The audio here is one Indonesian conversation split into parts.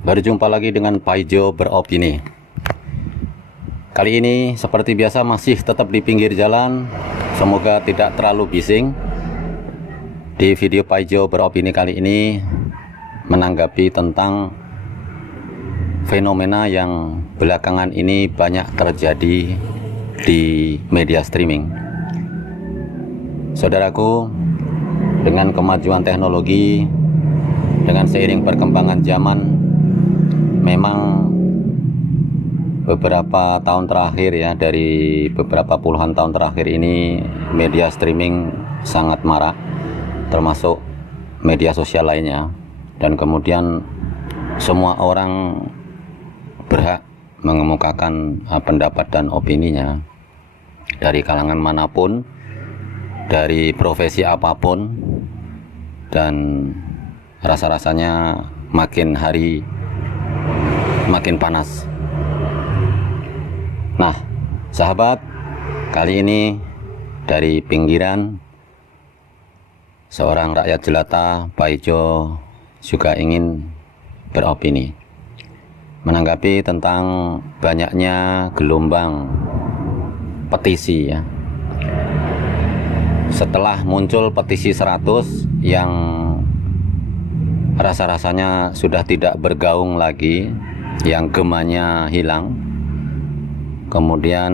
Berjumpa lagi dengan Paijo beropini. Kali ini seperti biasa masih tetap di pinggir jalan. Semoga tidak terlalu bising. Di video Paijo beropini kali ini menanggapi tentang fenomena yang belakangan ini banyak terjadi di media streaming. Saudaraku, dengan kemajuan teknologi, dengan seiring perkembangan zaman, memang beberapa tahun terakhir ya, dari beberapa puluhan tahun terakhir ini media streaming sangat marak, termasuk media sosial lainnya, dan kemudian semua orang berhak mengemukakan pendapat dan opininya dari kalangan manapun, dari profesi apapun, dan rasa-rasanya makin hari makin panas. Nah, sahabat, kali ini dari pinggiran seorang rakyat jelata, Paijo juga ingin beropini menanggapi tentang banyaknya gelombang petisi ya. Setelah muncul petisi 100 yang rasa-rasanya sudah tidak bergaung lagi, yang gemanya hilang, kemudian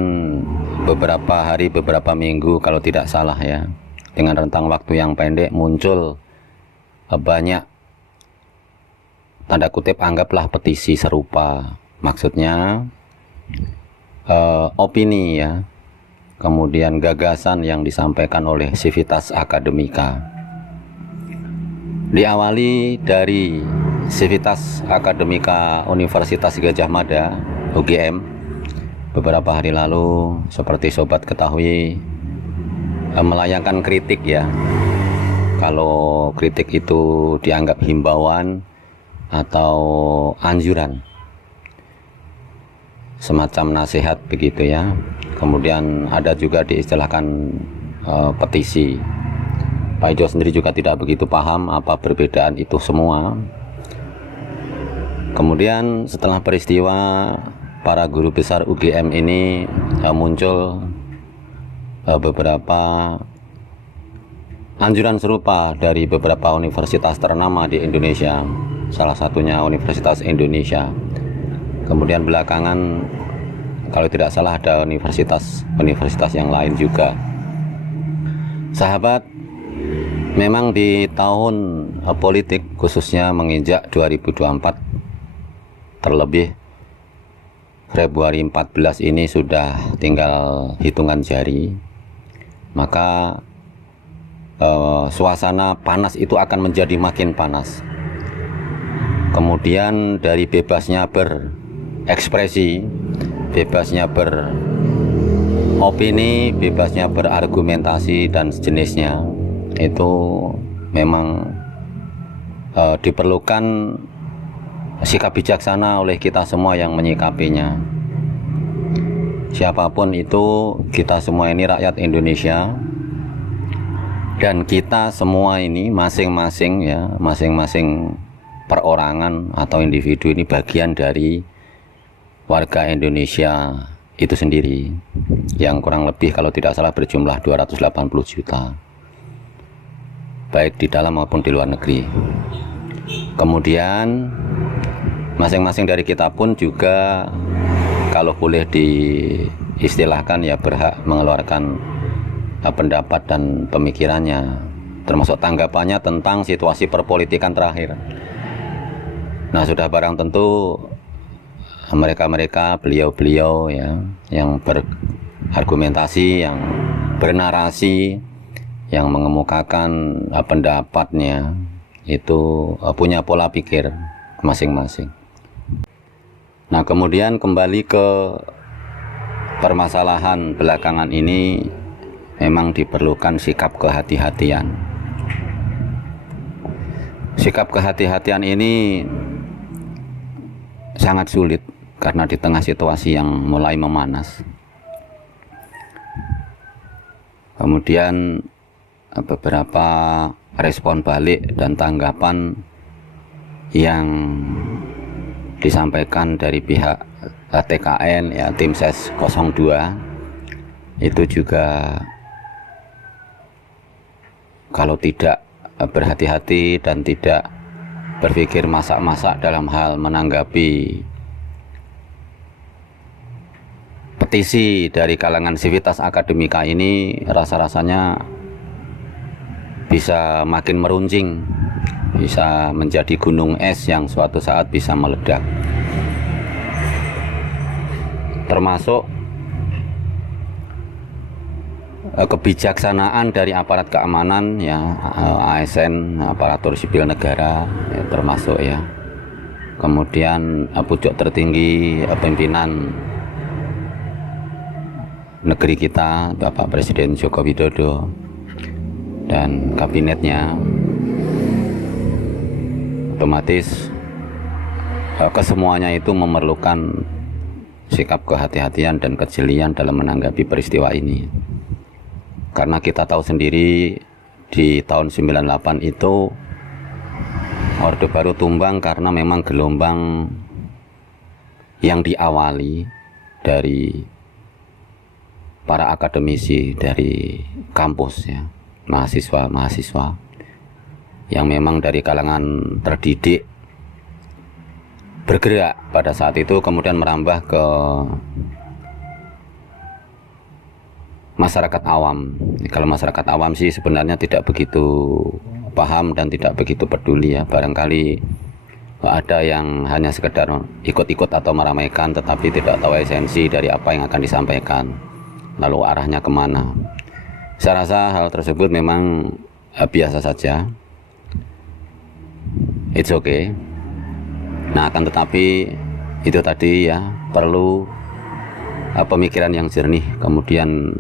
beberapa hari, beberapa minggu kalau tidak salah ya, dengan rentang waktu yang pendek muncul banyak, tanda kutip, anggaplah petisi serupa, maksudnya opini ya, kemudian gagasan yang disampaikan oleh Civitas Academica. Diawali dari Civitas Academica Universitas Gadjah Mada (UGM). Beberapa hari lalu, seperti sobat ketahui, melayangkan kritik ya. Kalau kritik itu dianggap himbauan atau anjuran, semacam nasihat begitu ya. Kemudian ada juga diistilahkan petisi. Paijo sendiri juga tidak begitu paham apa perbedaan itu semua. Kemudian setelah peristiwa, para guru besar UGM ini muncul beberapa anjuran serupa dari beberapa universitas ternama di Indonesia, salah satunya Universitas Indonesia. Kemudian belakangan, kalau tidak salah, ada universitas yang lain juga. Sahabat, memang di tahun politik, khususnya menginjak 2024, terlebih Februari 14 ini sudah tinggal hitungan jari, maka suasana panas itu akan menjadi makin panas. Kemudian dari bebasnya berekspresi, bebasnya beropini, bebasnya berargumentasi dan sejenisnya, itu memang diperlukan sikap bijaksana oleh kita semua yang menyikapinya. Siapapun itu, kita semua ini rakyat Indonesia, dan kita semua ini masing-masing ya, masing-masing perorangan atau individu ini bagian dari warga Indonesia itu sendiri, yang kurang lebih kalau tidak salah berjumlah 280 juta, baik di dalam maupun di luar negeri. Kemudian masing-masing dari kita pun juga, kalau boleh diistilahkan ya, berhak mengeluarkan pendapat dan pemikirannya, termasuk tanggapannya tentang situasi perpolitikan terakhir. Nah, sudah barang tentu mereka-mereka, beliau-beliau ya, yang berargumentasi, yang bernarasi, yang mengemukakan pendapatnya, itu punya pola pikir masing-masing. Nah, kemudian kembali ke permasalahan belakangan ini, memang diperlukan sikap kehati-hatian. Sikap kehati-hatian ini sangat sulit karena di tengah situasi yang mulai memanas. Kemudian beberapa respon balik dan tanggapan yang disampaikan dari pihak TKN ya, tim SES 02 itu juga kalau tidak berhati-hati dan tidak berpikir masak-masak dalam hal menanggapi petisi dari kalangan sivitas akademika ini, rasa-rasanya bisa makin meruncing, bisa menjadi gunung es yang suatu saat bisa meledak. Termasuk kebijaksanaan dari aparat keamanan ya, ASN, aparatur sipil negara ya, termasuk ya, kemudian pucuk tertinggi pimpinan negeri kita, Bapak Presiden Joko Widodo dan kabinetnya, otomatis kesemuanya itu memerlukan sikap kehati-hatian dan kejelian dalam menanggapi peristiwa ini. Karena kita tahu sendiri di tahun 98 itu Orde Baru tumbang karena memang gelombang yang diawali dari para akademisi dari kampus ya, mahasiswa yang memang dari kalangan terdidik bergerak pada saat itu, kemudian merambah ke masyarakat awam. Kalau masyarakat awam sih sebenarnya tidak begitu paham dan tidak begitu peduli ya. Barangkali ada yang hanya sekedar ikut-ikut atau meramaikan tetapi tidak tahu esensi dari apa yang akan disampaikan, lalu arahnya kemana. Saya rasa hal tersebut memang biasa saja, it's okay. Nah, akan tetapi itu tadi ya, perlu pemikiran yang jernih, kemudian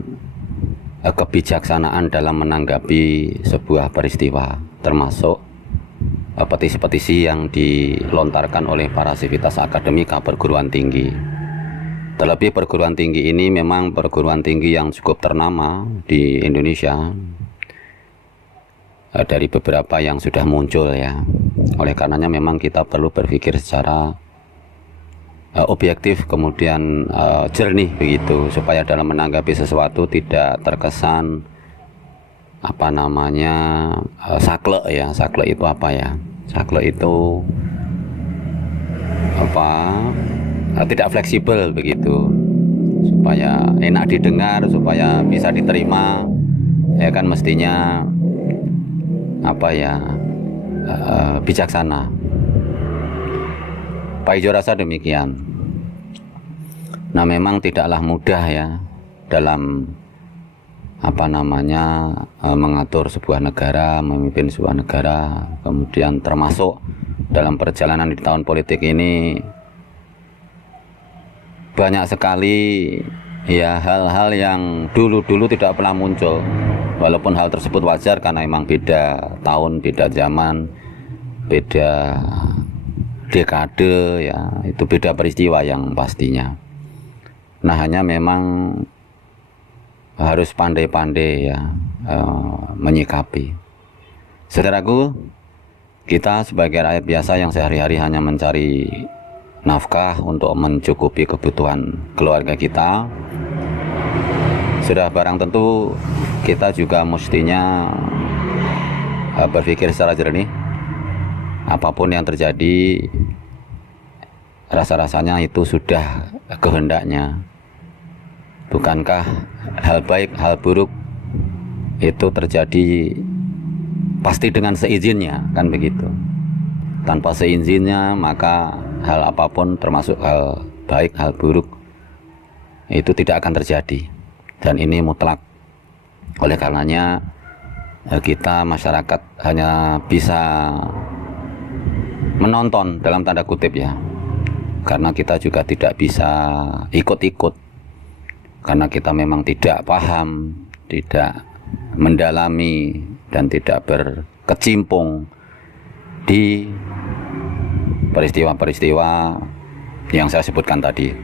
kebijaksanaan dalam menanggapi sebuah peristiwa, termasuk petisi-petisi yang dilontarkan oleh para sivitas akademika perguruan tinggi. Terlebih perguruan tinggi ini memang perguruan tinggi yang cukup ternama di Indonesia dari beberapa yang sudah muncul ya. Oleh karenanya memang kita perlu berpikir secara objektif, kemudian jernih begitu, supaya dalam menanggapi sesuatu tidak terkesan apa namanya saklek ya. Saklek itu apa ya? Saklek itu apa? Tidak fleksibel begitu, supaya enak didengar, supaya bisa diterima ya kan, mestinya apa ya, bijaksana. Pak Ijo rasa demikian. Nah, memang tidaklah mudah ya dalam apa namanya mengatur sebuah negara, memimpin sebuah negara, kemudian termasuk dalam perjalanan di tahun politik ini banyak sekali ya hal-hal yang dulu-dulu tidak pernah muncul, walaupun hal tersebut wajar karena memang beda tahun, beda zaman, beda dekade ya, itu beda peristiwa yang pastinya. Nah, hanya memang harus pandai-pandai ya menyikapi. Saudaraku, kita sebagai rakyat biasa yang sehari-hari hanya mencari nafkah untuk mencukupi kebutuhan keluarga kita, sudah barang tentu kita juga mestinya berpikir secara jernih. Apapun yang terjadi, rasa-rasanya itu sudah kehendaknya. Bukankah hal baik, hal buruk itu terjadi pasti dengan seizinnya, kan begitu. Tanpa seizinnya maka hal apapun, termasuk hal baik, hal buruk, itu tidak akan terjadi. Dan ini mutlak. Oleh karenanya kita masyarakat hanya bisa menonton dalam tanda kutip ya, karena kita juga tidak bisa ikut-ikut, karena kita memang tidak paham, tidak mendalami, dan tidak berkecimpung di peristiwa-peristiwa yang saya sebutkan tadi.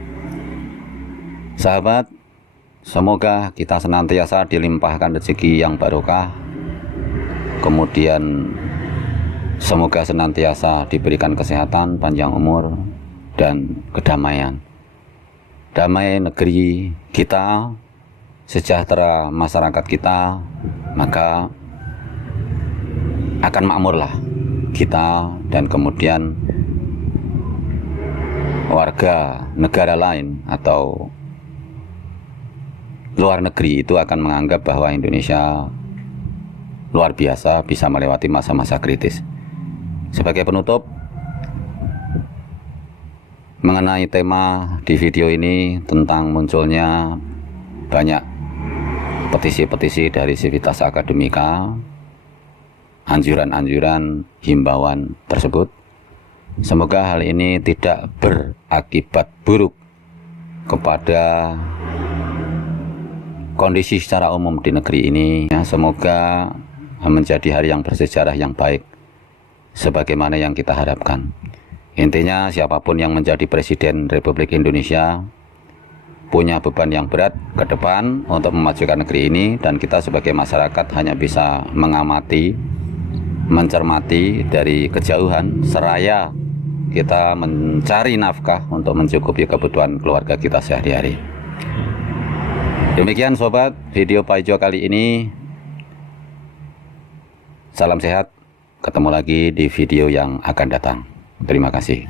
Sahabat, semoga kita senantiasa dilimpahkan rezeki yang barokah, kemudian semoga senantiasa diberikan kesehatan, panjang umur, dan kedamaian. Damai negeri kita, sejahtera masyarakat kita, maka akan makmurlah kita dan kemudian warga negara lain atau luar negeri itu akan menganggap bahwa Indonesia luar biasa bisa melewati masa-masa kritis. Sebagai penutup, mengenai tema di video ini tentang munculnya banyak petisi-petisi dari Civitas Akademika, anjuran-anjuran, himbauan tersebut, semoga hal ini tidak berakibat buruk kepada kondisi secara umum di negeri ini. Semoga menjadi hari yang bersejarah yang baik sebagaimana yang kita harapkan. Intinya, siapapun yang menjadi Presiden Republik Indonesia punya beban yang berat ke depan untuk memajukan negeri ini, dan kita sebagai masyarakat hanya bisa mengamati, mencermati dari kejauhan seraya kita mencari nafkah untuk mencukupi kebutuhan keluarga kita sehari-hari. Demikian sobat, video Pak Ijo kali ini. Salam sehat, ketemu lagi di video yang akan datang. Terima kasih.